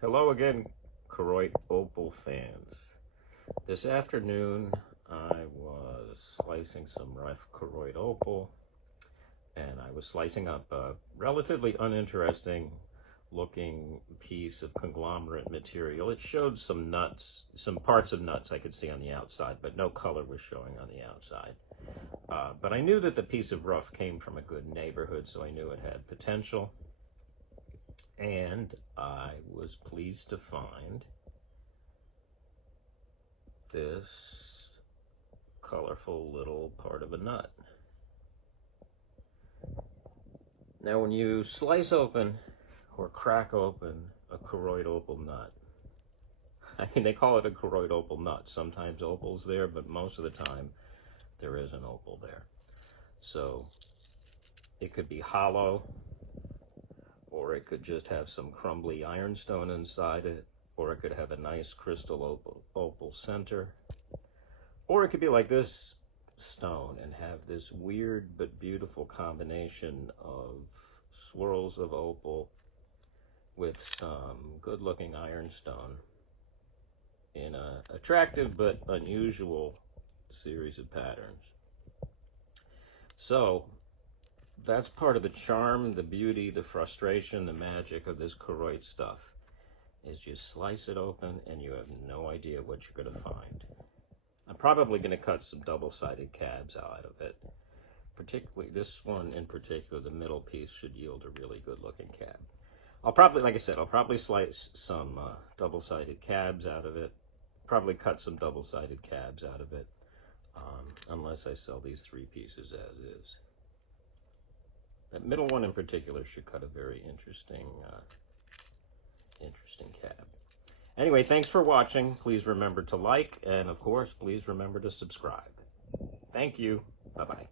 Hello again, Koroit opal fans. This afternoon I was slicing some rough Koroit opal, and I was slicing up a relatively uninteresting looking piece of conglomerate material. It showed some nuts, some parts of nuts I could see on the outside, but no color was showing on the outside. But I knew that the piece of rough came from a good neighborhood, so I knew it had potential. And I was pleased to find this colorful little part of a nut. Now, when you slice open or crack open a Koroit opal nut, I mean, they call it a Koroit opal nut. Sometimes opal's there, but most of the time there is an opal there. So it could be hollow, or it could just have some crumbly ironstone inside it, or it could have a nice crystal opal center, or it could be like this stone and have this weird but beautiful combination of swirls of opal with some good looking ironstone in an attractive but unusual series of patterns. So that's part of the charm, the beauty, the frustration, the magic of this Koroit stuff, is you slice it open and you have no idea what you're going to find. I'm probably going to cut some double-sided cabs out of it. Particularly this one in particular, the middle piece should yield a really good looking cab. I'll probably, like I said, I'll probably slice some double-sided cabs out of it. Probably cut some double-sided cabs out of it, unless I sell these three pieces as is. That middle one in particular should cut a very interesting cab. Anyway, thanks for watching. Please remember to like, and of course, please remember to subscribe. Thank you. Bye-bye.